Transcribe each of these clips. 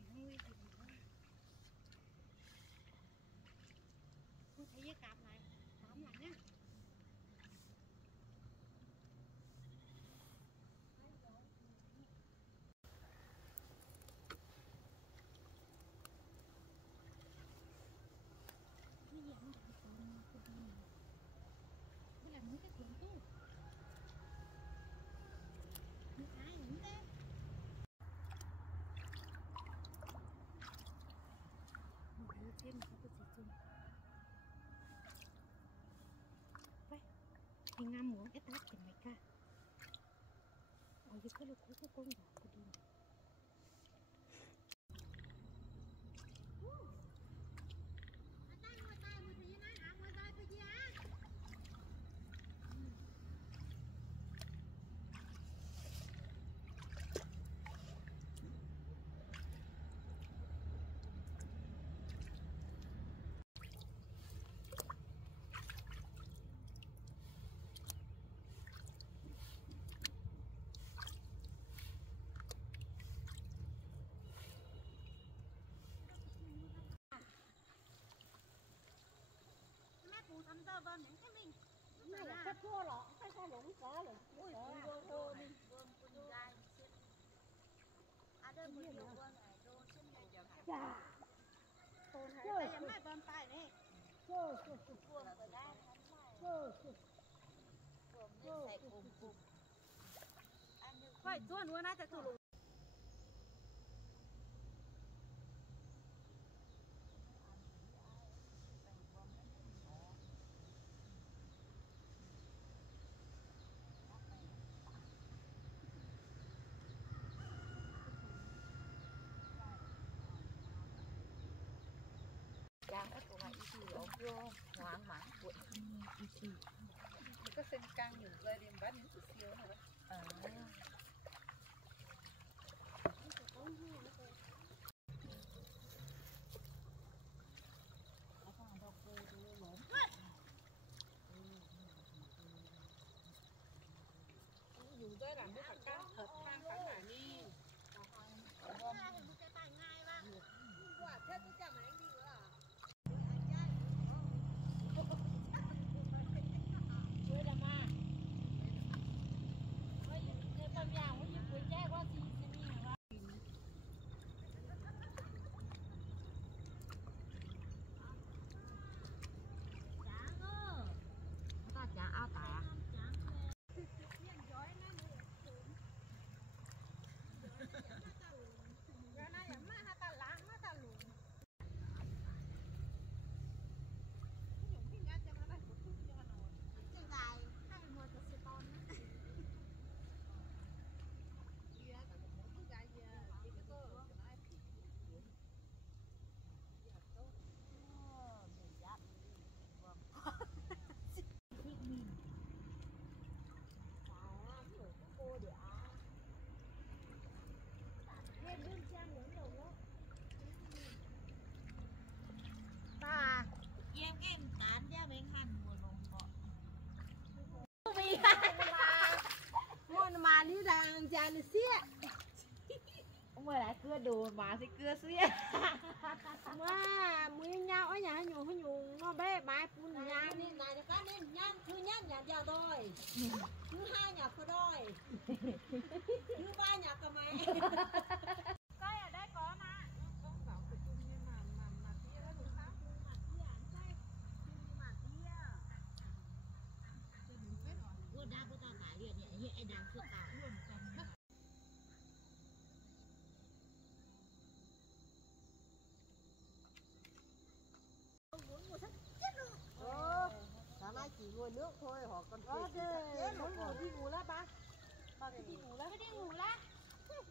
ghê không nguy hiểm nữa. Tôi thấy cạp lại nhá. Đây là mấy cái cuốn tu. Những ai những thế? Một cái thêm một cái gì chung. Vậy, thì ngam muốn cái tát thì mấy ca. Ở dưới cái lục cái công đó của đi. Thăm giờ vườn đến cái mình này là cắt thua lọ cái sao lủng có rồi ui vô mình vườn con gai xếp đơn một điều vườn này đô xếp này dạ còn hai tay em mai vườn tay này vườn ở đây vườn nên phải cùng phải tuôn luôn á tại tụ lủng Giang các cô gái đi ở vô ngoan mãn cuộn đi có xem căng nhiều rồi đi bắt những cái siêu nữa dùng dây làm cái cả cá thật khang kháng hả đi quả thế tôi chẳng anh đi nữa à chơi làm à ôi cái con vàng nó như cuốn che quá gì gì hả chán ơ ta chán ao tải à ta em cái em tán ra bên hành mùa lồng bọ mùa mà đi đàng cha đi xía ông ơi lại cưa đồ mà thì cưa xía mà mới nhau ở nhà nhung nó bé bài phun nhà đi này cá nên nhang thứ nhất nhà giàu thôi thứ hai nhà có đôi thứ ba nhà có mày cây ở đây có mà đa bữa tao tải điện nhỉ anh đang chưa tải luôn sáng nay chỉ nuôi nước thôi họ còn muốn ngủ đi ngủ lá ba cứ đi ngủ lá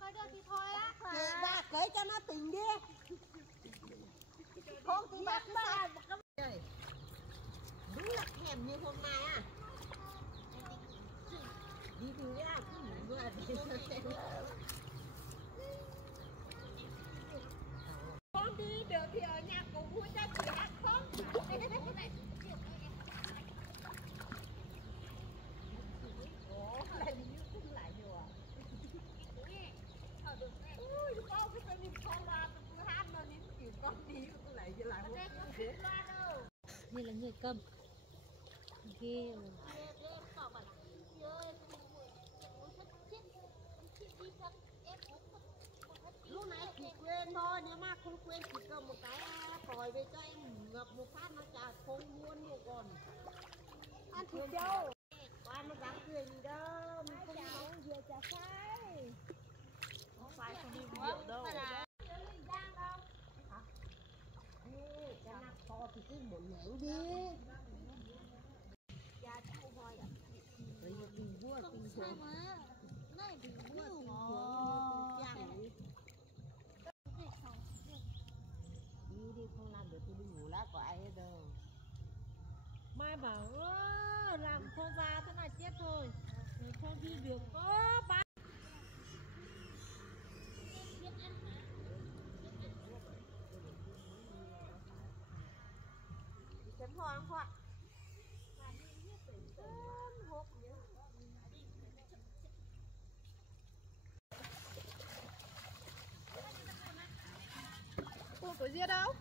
coi được thì thôi á ba cưới cho nó tỉnh đi không thì ba cứ ba đúng là thèm như hôm nay à đi từ ra cứ ngủ vừa đi con đi được thì ở nhà cũng vui ra chị ăn không ủa là như cũng lại nhiều à ui con cái nhìn con ra Đây là người cầm ghê rồi. Lúc nãy chị quên thôi, nếu mà không quên chị cầm một cái còi về cho em ngập một phát nó chả không luôn được còn. Ăn thịt đâu? Qua nó dám cười gì đâu, mình không nấu vừa chả phải. Không phải không đi rượu đâu. Ê, cái nắp to thì cứ một nhánh đi. Gia chú thôi à? Rồi tình vua tình thường. Này tình vua tình thường tình chàng. Đi không làm được tôi đi ngủ lá có ai hết đâu. Mai bảo làm không ra thế này chết thôi. Người không đi được có ba. Chấm thôi không thôi. Ủa có gì đâu?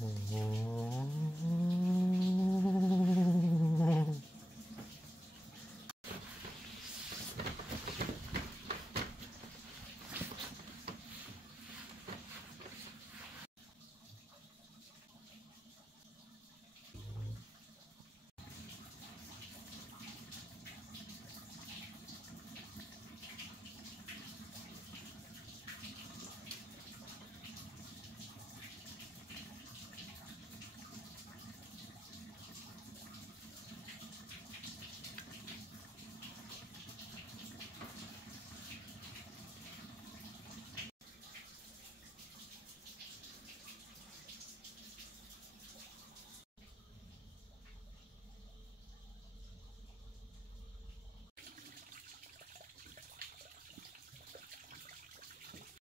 Ừ.